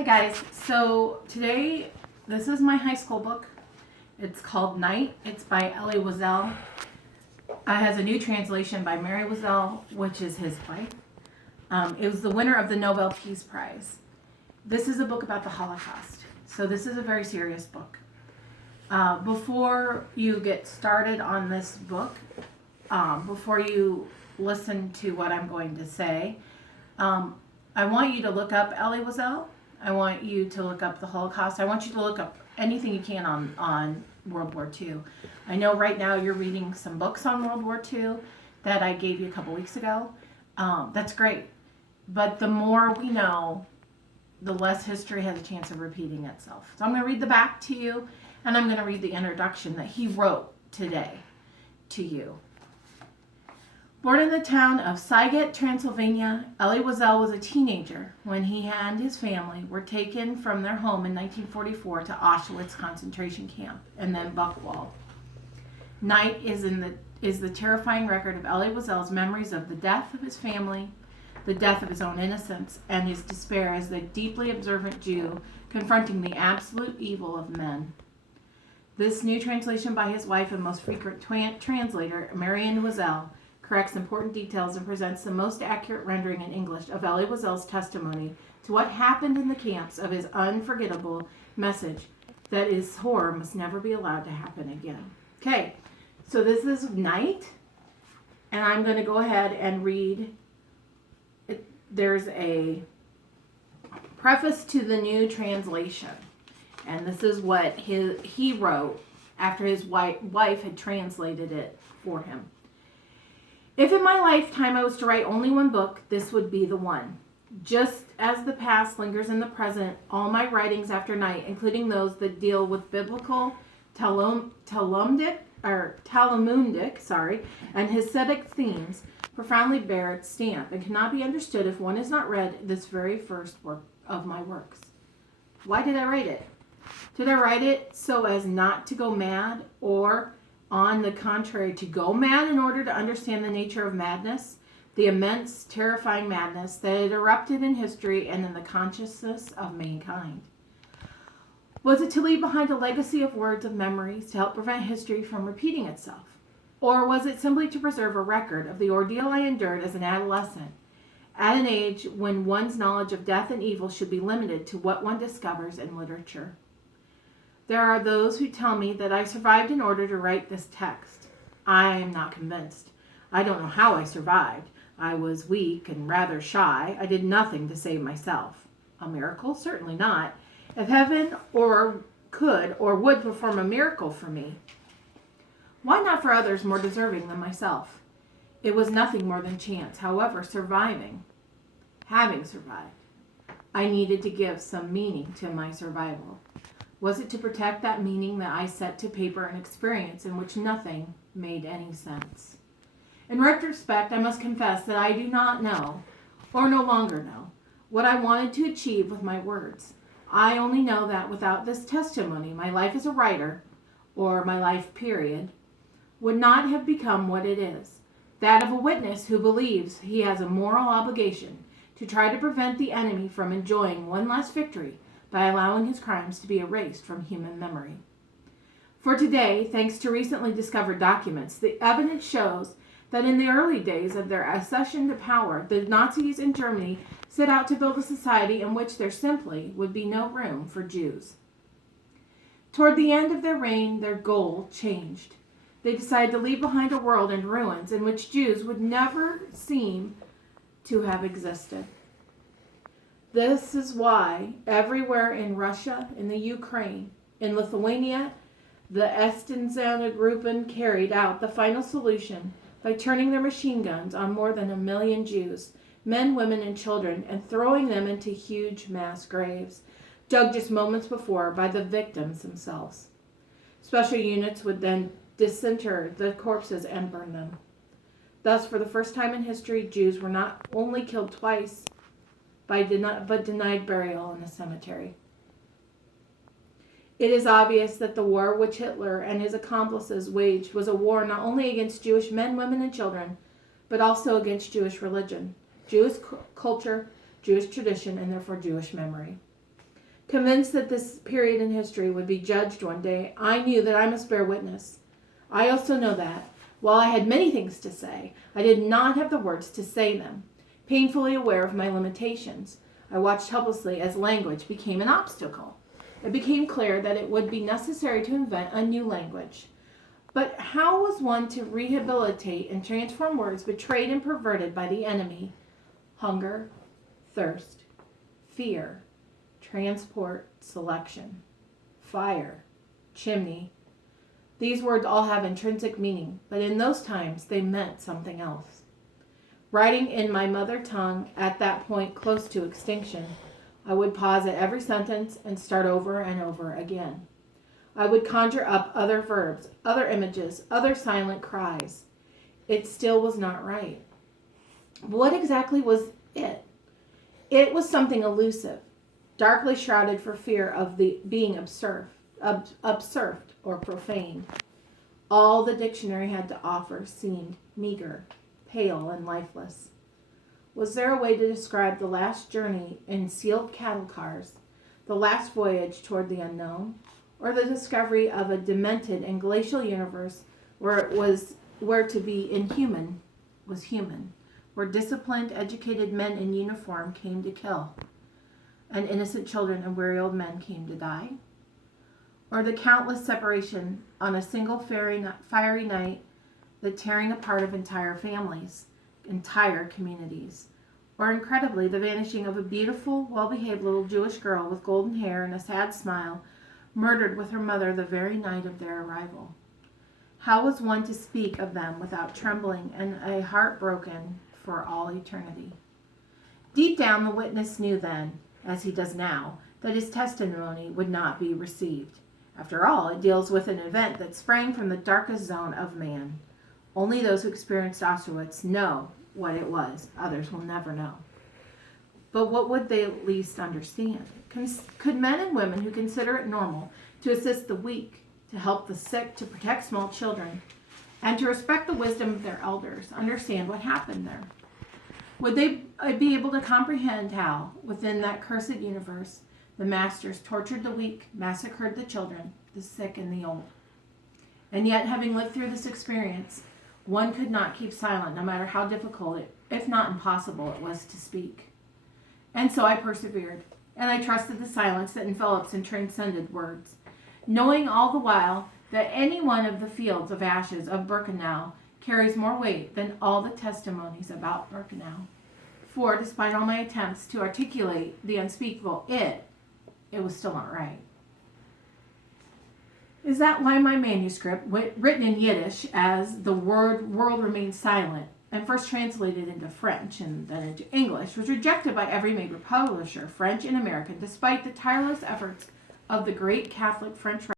Hi guys, so today this is my high school book. It's called Night. It's by Elie Wiesel. It has a new translation by Mary Wiesel, which is his wife. It was the winner of the Nobel Peace Prize. This is a book about the Holocaust, so this is a very serious book. Before you get started on this book, before you listen to what I'm going to say, I want you to look up Elie Wiesel. I want you to look up the Holocaust. I want you to look up anything you can on World War II. I know right now you're reading some books on World War II that I gave you a couple weeks ago. That's great. But the more we know, the less history has a chance of repeating itself. So I'm going to read the back to you, and I'm going to read the introduction that he wrote today to you. Born in the town of Szeged, Transylvania, Elie Wiesel was a teenager when he and his family were taken from their home in 1944 to Auschwitz concentration camp and then Buchenwald. Night is the terrifying record of Elie Wiesel's memories of the death of his family, the death of his own innocence, and his despair as the deeply observant Jew confronting the absolute evil of men. This new translation by his wife and most frequent translator, Marianne Wiesel, corrects important details and presents the most accurate rendering in English of Elie Wiesel's testimony to what happened in the camps of his unforgettable message that his horror must never be allowed to happen again. Okay, so this is Night, and I'm going to go ahead and read. There's a preface to the new translation, and this is what he wrote after his wife had translated it for him. If in my lifetime I was to write only one book, this would be the one. Just as the past lingers in the present, all my writings after Night, including those that deal with biblical, Talmudic, and Hasidic themes, profoundly bear its stamp and cannot be understood if one has not read this very first work of my works. Why did I write it? Did I write it so as not to go mad, or on the contrary, to go mad in order to understand the nature of madness, the immense, terrifying madness that had erupted in history and in the consciousness of mankind? Was it to leave behind a legacy of words of memories to help prevent history from repeating itself? Or was it simply to preserve a record of the ordeal I endured as an adolescent, at an age when one's knowledge of death and evil should be limited to what one discovers in literature? There are those who tell me that I survived in order to write this text. I am not convinced. I don't know how I survived. I was weak and rather shy. I did nothing to save myself. A miracle? Certainly not. If heaven could or would perform a miracle for me, why not for others more deserving than myself? It was nothing more than chance. However, having survived, I needed to give some meaning to my survival. Was it to protect that meaning that I set to paper an experience in which nothing made any sense? In retrospect, I must confess that I do not know, or no longer know, what I wanted to achieve with my words. I only know that without this testimony, my life as a writer, or my life period, would not have become what it is. That of a witness who believes he has a moral obligation to try to prevent the enemy from enjoying one last victory by allowing his crimes to be erased from human memory. For today, thanks to recently discovered documents, the evidence shows that in the early days of their accession to power, the Nazis in Germany set out to build a society in which there simply would be no room for Jews. Toward the end of their reign, their goal changed. They decided to leave behind a world in ruins in which Jews would never seem to have existed. This is why everywhere in Russia, in the Ukraine, in Lithuania, the Estensana-Gruppen carried out the final solution by turning their machine guns on more than 1 million Jews, men, women, and children, and throwing them into huge mass graves, dug just moments before by the victims themselves. Special units would then disinter the corpses and burn them. Thus, for the first time in history, Jews were not only killed twice, but denied burial in a cemetery. It is obvious that the war which Hitler and his accomplices waged was a war not only against Jewish men, women, and children, but also against Jewish religion, Jewish culture, Jewish tradition, and therefore Jewish memory. Convinced that this period in history would be judged one day, I knew that I must bear witness. I also know that, while I had many things to say, I did not have the words to say them. Painfully aware of my limitations, I watched helplessly as language became an obstacle. It became clear that it would be necessary to invent a new language. But how was one to rehabilitate and transform words betrayed and perverted by the enemy? Hunger, thirst, fear, transport, selection, fire, chimney. These words all have intrinsic meaning, but in those times they meant something else. Writing in my mother tongue at that point close to extinction, I would pause at every sentence and start over and over again. I would conjure up other verbs, other images, other silent cries. It still was not right. What exactly was it? It was something elusive, darkly shrouded for fear of being usurped or profaned. All the dictionary had to offer seemed meager, pale, and lifeless. Was there a way to describe the last journey in sealed cattle cars, the last voyage toward the unknown, or the discovery of a demented and glacial universe where to be inhuman was human, where disciplined, educated men in uniform came to kill, and innocent children and weary old men came to die? Or the countless separation on a single fiery night, the tearing apart of entire families, entire communities? Or incredibly, the vanishing of a beautiful, well-behaved little Jewish girl with golden hair and a sad smile, murdered with her mother the very night of their arrival? How was one to speak of them without trembling and a heart broken for all eternity? Deep down, the witness knew then, as he does now, that his testimony would not be received. After all, it deals with an event that sprang from the darkest zone of man. Only those who experienced Auschwitz know what it was. Others will never know. But what would they at least understand? Could men and women who consider it normal to assist the weak, to help the sick, to protect small children, and to respect the wisdom of their elders, understand what happened there? Would they be able to comprehend how, within that cursed universe, the masters tortured the weak, massacred the children, the sick, and the old? And yet, having lived through this experience, one could not keep silent, no matter how difficult, if not impossible, it was to speak. And so I persevered, and I trusted the silence that envelops and transcended words, knowing all the while that any one of the fields of ashes of Birkenau carries more weight than all the testimonies about Birkenau. For, despite all my attempts to articulate the unspeakable, it was still not right. Is that why my manuscript, written in Yiddish as the world remains silent, and first translated into French and then into English, was rejected by every major publisher, French and American, despite the tireless efforts of the great Catholic French